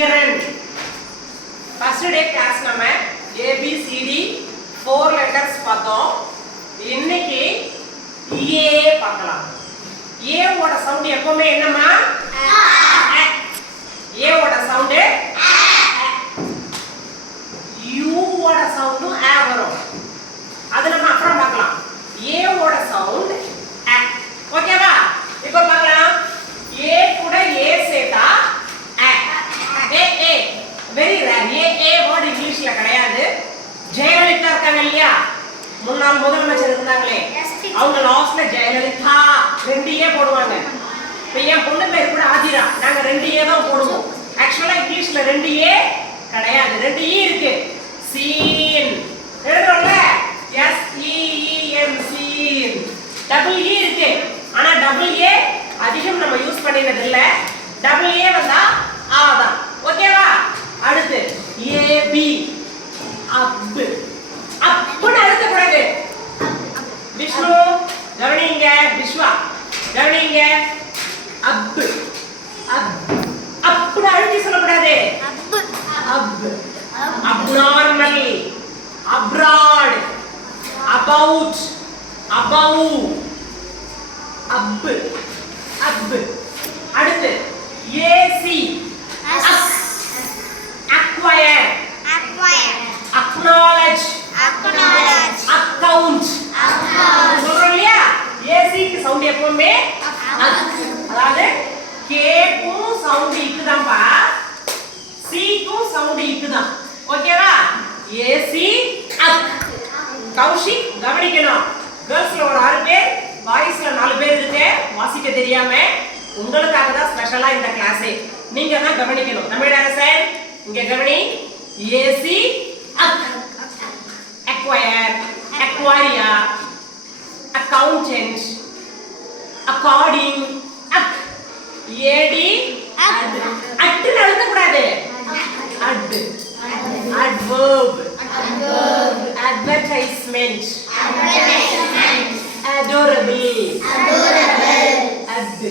திறன். First day class நம்ம ABCD 4 letters பார்த்தோம். இன்னைக்கு A பார்க்கலாம். A ஓட சவுண்ட் எப்பவுமே என்னமா? A ஓட சவுண்ட் U ஓட சவுண்டும் A வரும். அது நம்ம அப்புறம் பார்க்கலாம். A ஓட சவுண்ட் ஓகேவா? இப்போ பார்க்கலாம். A கூட A சேர்த்தா A very rare. A word இங்கிலீஷ்ல கிடையாது. ஜெயலலிதா இருக்காங்க இல்லையா, முன்னாள் முதலமைச்சர் இருந்தாங்களே, அவங்க லாஸ்ட்ல ஜெயலலிதா 2 A போடுவாங்க. இப்போ என் பொண்ணு பேர் கூட ஆதிரா, நாங்க 2 A தான் போடுவோம். ஆக்சுவலா இங்கிலீஷ்ல 2 A கிடையாது, 2 E இருக்கு. சீன் எழுதுறோம்ல, SEEN சீன். டபுள் E இருக்கு, ஆனா டபுள் A அதிகம் நம்ம யூஸ் பண்ணினது இல்ல. டபுள் A வந்தா ஆ தான். ஓகேவா? அடுத்து AB அப். அப்புன்னு அழுத்த கூடாது. விஷ்ணு கவனிங்க, விஸ்வா கவனிங்க. அப் அப் அப்புன்னு அழுத்தி சொல்லக்கூடாது. அப் அப்நார்மல், அப்ராட், அபவுட், அபவ், அப் அப். அடுத்து AC acquire, acknowledge, account. சொல்றோம் இல்லையா? AC க்கு சவுண்ட் எப்பவுமே அதாவது K க்கும் சவுண்ட் இருக்குதாம்பா, C க்கும் சவுண்ட் இருக்குதான். ஓகேவா? AC அக். கௌஷிக் கவனிக்கணும். கேர்ள்ஸ்ல ஒரு 6 பேர், பாய்ஸ்ல 4 பேர் இருக்கு. வாசிக்க தெரியாம உங்களுக்காக தான் ஸ்பெஷலா இந்த கிளாஸே. நீங்க தான் கவனிக்கணும். தமிழரசன் இங்க கவனி. AC அக். acquire, aquaria, accountant, according, ak. AD ad. At அழுத்த கூடாது. At adverb, advertisement, adorable, ad.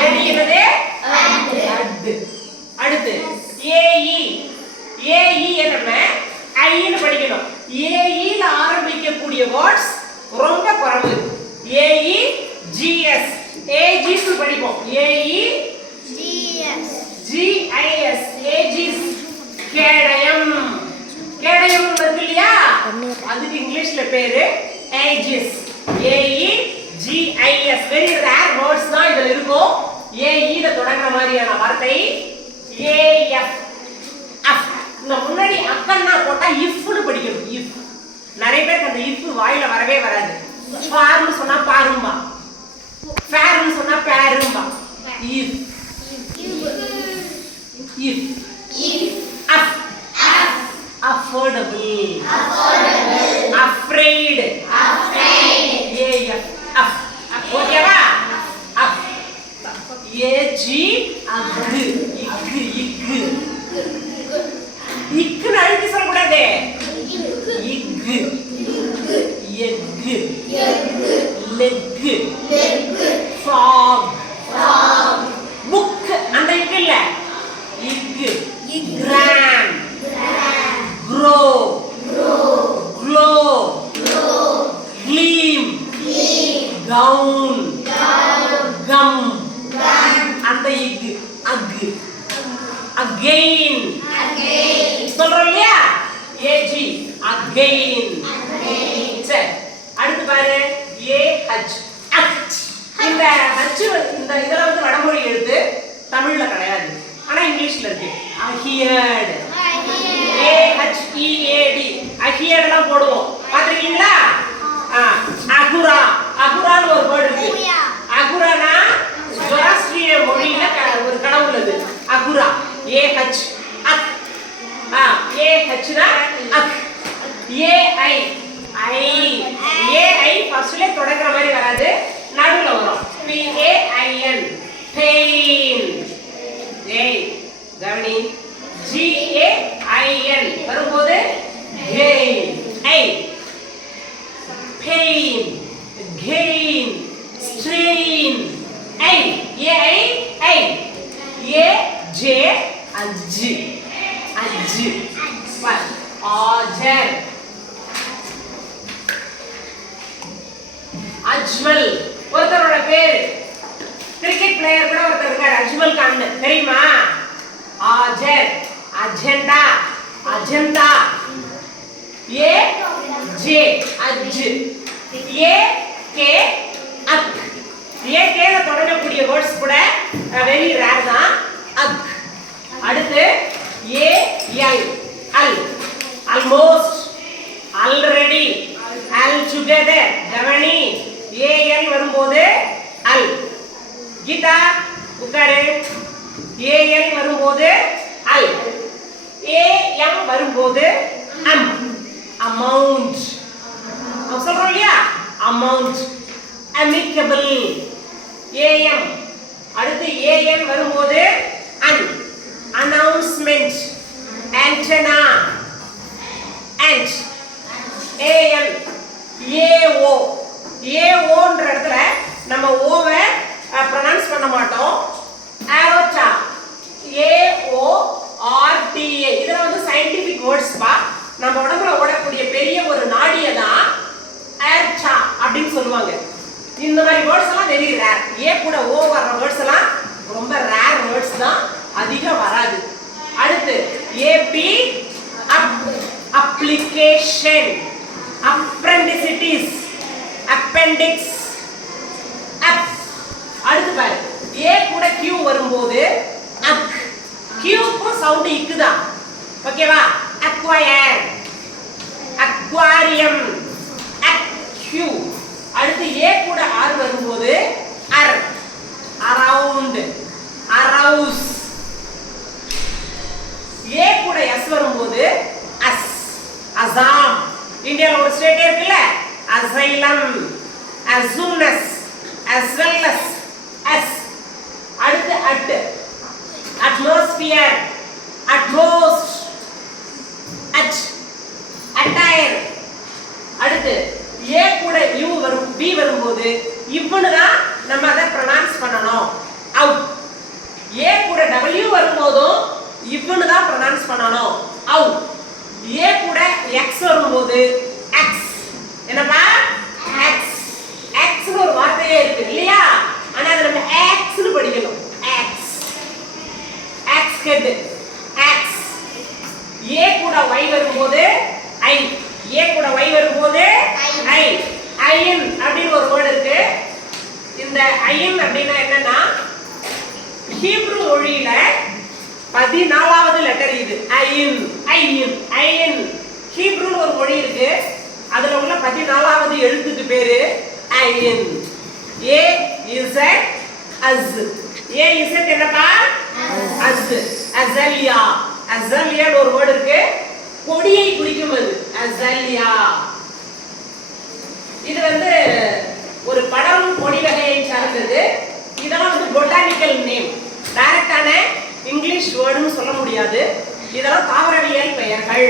AD என்னது? அட். அடுத்து AE. AE என்ன? I ன்னு படிக்கணும். AE ல ஆரம்பிக்கக்கூடிய வேர்ட்ஸ் ரொம்ப குறைவு. AE GS AGS படிப்போம். AE GIS AGS கேடயம். கேடயம் இருக்கு இல்லையா, அதுக்கு இங்கிலீஷ்ல பேரு AGS. AE GIS very rare words தான் இதுல இருக்கும். AE ல தொடங்குற மாதிரியான வார்த்தை AF. இந்த முன்னாடி அக்கன்னா போட்டா இஃப்னு படிக்கணும். இஃப் நிறைய பேருக்கு அந்த இஃப் வாயில வரவே வராது. ஃபார்னு சொன்னா பாரும்பா, ஃபேர்னு சொன்னா பேரும்பா. இஃப் இஃப் அஃப் affordable, afraid, AF அஃப். ஓகேவா? அஃப். AG அக்கு. இக்கு இக்கு இக்கு அழுத்தி சொல்லக்கூடாது. இக்கு எக்கு லெக்கு ஃப்ராக் புக். அந்த இக்கு இல்ல, இக்கு gram grow glow gleam gown gum. அந்த இக்கு அக்கு. அகெயின் சொல்றோம் இல்லையா? AG again. சரி, அடுத்து பாரு AH அச். இந்த H இந்த இதெல்லாம் வந்து வடமொழி எழுத்து, தமிழ்ல கிடையாது, ஆனா இங்கிலீஷ்ல இருக்கு. அஹியர்ட் AHEAD அஹியர்ட் எல்லாம் போடுவோம். பாத்துருக்கீங்களா? அகுரா. அகுரான்னு ஒரு வேர்ட் இருக்கு. அகுரானா ஜொராஸ்ட்ரிய மொழியில ஒரு கடவுள் அது. அகுரா AH அக். AH னா அக். AI AI ஃபர்ஸ்ட்ல தொடங்குற மாதிரி வராது, நடுவுல வரும். PAIN pain. ஏய் கவனி. GAIN வரும்போது gain. I pain gain strain. I A J அஜ்ஜு அஜ்ஜு ஆஜர் அஜ்மல் ஒருத்தரோட பேர் கிரிக்கெட் பிளேயர் கூட ஒருத்தர் இருக்காரு அஜ்மல் கான் தெரியுமா ajar agenda Ajanta A J அஜ் ஏ கே அக் ஏ கேல தொடங்கக்கூடிய வேர்ட்ஸ் கூட வெரி ரேர் தான் அக் அடுத்து A L Al almost already Al together கவனி ஏ எல் வரும்போது அல் கீதா உட்காரு ஏ எல் வரும்போது அல் ஏ எம் வரும்போது அம் அமௌண்ட் சொல்றோம் இல்லையா அமௌண்ட் amicable am அடுத்து an வரும்போது an announcement antenna ant an ao ன்ற இடத்துல நம்ம ஓவை ப்ரொனன்ஸ் பண்ண மாட்டோம் aorta aorta இதுல வந்து சயின்டிபிக் வேர்ட்ஸ் பா நம்ம உடம்புல ஓடக்கூடிய பெரிய ஒரு நாடியை தான் aorta அப்படின்னு சொல்லுவாங்க இந்த மாதிரி வேர்ட்ஸ் எல்லாம் வெரி ரேர் ஏ கூட ஓ வர வேர்ட்ஸ் எல்லாம் ரொம்ப ரேர் வேர்ட்ஸ் தான் அதிகம் வராது அடுத்து ஏபி அப்ளிகேஷன் அப்ரெண்டிசிட்டிஸ் அப்பெண்டிக்ஸ் அப் அடுத்து பாரு ஏ கூட கியூ வரும்போது அக் கியூக்கும் சவுண்ட் இக்கு தான் ஓகேவா அக்வயர் அக்வாரியம் அக்யூ அடுத்து ஏ கூட ஆர் வரும்போது அர் அரவுண்ட் அரவுஸ் ஏ கூட எஸ் வரும்போது அஸ் அசாம் இந்தியால ஒரு ஸ்டேட் இருக்குல்ல அசைலம் அசுனஸ் அஸ்வெல்லஸ் அஸ் அடுத்து அட் அட்மாஸ்பியர் அட்மோஸ்ட் அட் அட்டையர் அடுத்து ஏ கூட யூ வரும் பி வரும்போது இவ்வுன்னு தான் நம்ம அதை ப்ரொனன்ஸ் பண்ணணும் அவுட் ஏ கூட டபிள்யூ வரும்போதும் இவ்வுன்னு தான் ப்ரொனன்ஸ் பண்ணணும் அவுட் ஏ கூட எக்ஸ் வரும்போது எக்ஸ் என்னப்பா எக்ஸ் எக்ஸ்னு ஒரு வார்த்தையே இருக்கு இல்லையா ஆனா அதை நம்ம எக்ஸ்னு படிக்கணும் எக்ஸ் எக்ஸ் ஹெட் எக்ஸ் ஏ கூட ஒய் வரும்போது ஐ ஏ கூட ஒய் வரும்போது ஐ ஐன் அப்படின்னு ஒரு வேர்ட் இருக்கு இந்த ஐன் அப்படின்னா என்னன்னா ஹீப்ரு மொழியில 14வது லெட்டர் இது ஐன் ஐன் ஐன் ஹீப்ருன்னு ஒரு மொழி இருக்கு அதுல உள்ள 14வது எழுத்துக்கு பேரு ஐன் ஏ இசட் அஸ் ஏ இசட் என்னப்பா அஸ் அஸலியா அஸலியா ஒரு வேர்ட் இருக்கு கொடியை குறிக்கும் அது அஸலியா இது வந்து ஒரு படரும் கொடி வகையை சார்ந்தது இதெல்லாம் வந்து பொட்டானிக்கல் நேம் டைரக்டான இங்கிலீஷ் வேர்டுன்னு சொல்ல முடியாது இதெல்லாம் தாவரவியல் பெயர்கள்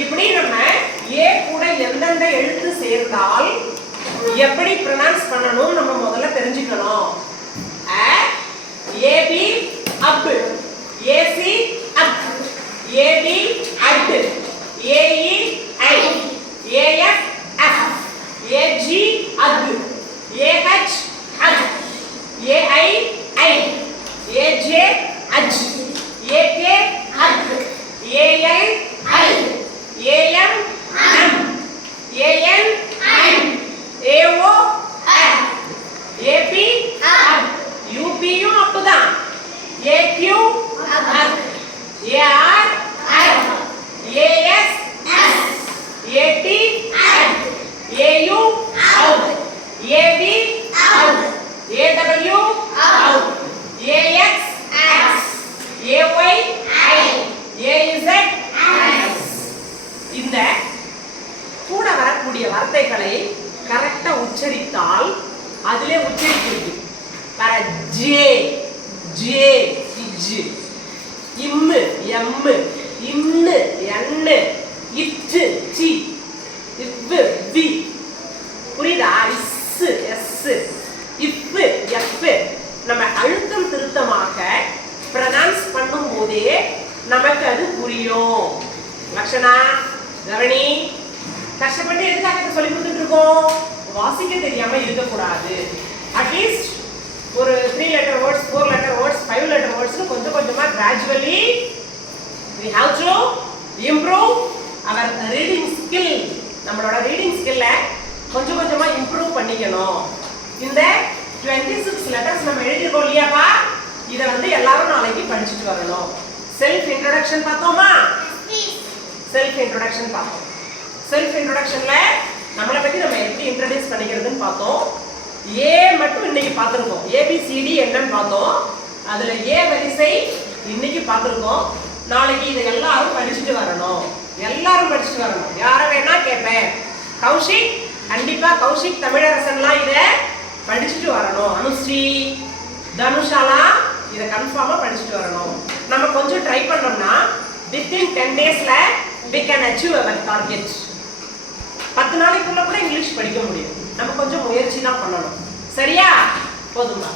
இப்படி நம்ம ஏ கூட எந்தெந்த எழுத்து சேர்ந்தால் எப்படி ப்ரொனன்ஸ் பண்ணணும் நம்ம முதல்ல தெரிஞ்சுக்கணும் ஏபி அப் ஏசி அப் ஏடி அட் ஏஇ ஐ ஏஎஃப் எஃப் ஏஜி அக் ஏஹெச் அக் ஏஐ ஐ ஏஜே அஜ் ஏகே அக் ஏஎல் ஐ ஏஎம் எம் ஏஎன் எம் ஏஓ அப் ஏபி அப் யூபியும் அப்புதான் ஏக்யூ அக் ஏஆர் அக் ஏஎஸ் எஸ் ஏடி அக் ஏயு அவுட் ஏவி அவுட் ஏடபிள்யூ அவுட் ஏஎக்ஸ் எக்ஸ் ஏஒய் ஐ ஏஇசட் எஸ் இந்த கூட வரக்கூடிய வார்த்தைகளை கரெக்டா உச்சரித்தால் அதிலே உச்சரிக்கிறது பார ஜே ஜே ஜி இம்மு எம்மு இன்னு என்னு இட்டு சி இவ்வு வி புரியுதா இஸ் எஸ் இஃப் எஃப் நம்ம அழுத்தம் திருத்தமாக ப்ரொனன்ஸ் பண்ணும் போதே நமக்கு அது புரியும். லக்ஷனா கவனி, கஷ்டப்பட்டு எதுக்காக சொல்லி கொடுத்துட்டு இருக்கோம்? வாசிக்க தெரியாம இருக்கக்கூடாது. அட்லீஸ்ட் ஒரு 3 letter words, 4 letter words, 5 letter words கொஞ்சம் கொஞ்சமா gradually we have to improve our reading skill. நம்மளோட ரீடிங் ஸ்கில்ல கொஞ்சம் கொஞ்சமா இம்ப்ரூவ் பண்ணிக்கணும். இந்த 26 letters நம்ம எழுதிருக்கோம் இல்லையாப்பா, இத வந்து எல்லாரும் நாளைக்கு படிச்சிட்டு வரணும். செல்ஃப் இன்ட்ரோடக்ஷன் பார்த்தோமா? செல்ஃப் இன்ட்ரோடக்ஷன் பார்த்தோம். செல்ஃப் இன்ட்ரோடக்ஷன்ல நம்மளை பத்தி நம்ம எப்படி இன்ட்ரோடியூஸ் பண்ணிக்கிறதுன்னு பார்த்தோம். ஏ மட்டும் இன்னைக்கு பார்த்துருக்கோம். ஏபிசிடி என்னன்னு பார்த்தோம். அதுல ஏ வரிசை இன்னைக்கு பார்த்துருக்கோம். நாளைக்கு இதை எல்லாரும் படிச்சுட்டு வரணும். எல்லாரும் படிச்சுட்டு வரணும். யாரை வேணா கேட்பேன். கௌஷிக், கண்டிப்பா கௌஷிக் தமிழரசன்லாம் இதை படிச்சுட்டு வரணும். அனுஸ்ரீ, தனுஷாலா இதை கன்ஃபார்மா படிச்சுட்டு வரணும். நம்ம கொஞ்சம் ட்ரை பண்ணோம்னா within 10 daysல we can achieve our target. 10 நாளைக்குள்ள கூட இங்கிலீஷ் படிக்க முடியும். நம்ம கொஞ்சம் முயற்சி தான் பண்ணணும். சரியா? போதுமா?